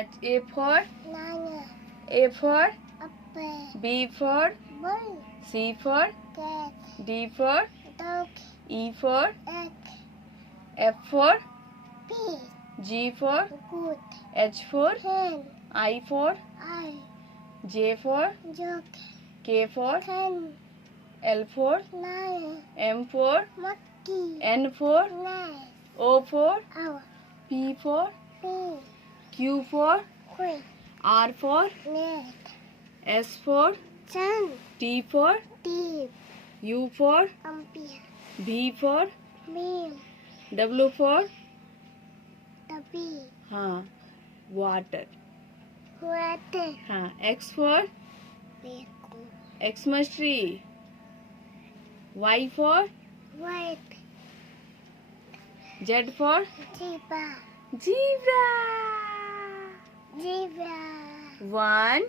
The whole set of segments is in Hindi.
A for A for B for C for D for E for F for G for H for I for J for K for L for M for N for O for P for Q for R for S for T for U for V for W for हाँ water हाँ X for Xmas tree Y for Z for zebra 1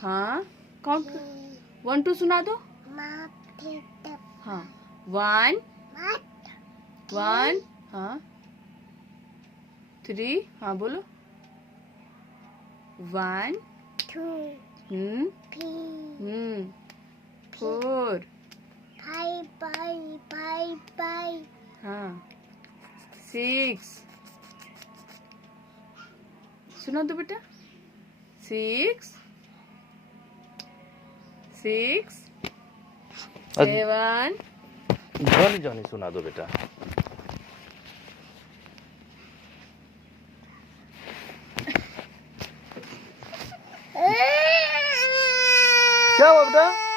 हाँ काउंट 1 2 सुना दो हाँ 1 हाँ 3 हाँ बोलो 1 4 हाँ 6 सुना दो बेटा 6 7 जॉनी जॉनी सुना दो बेटा। क्या हुआ बेटा?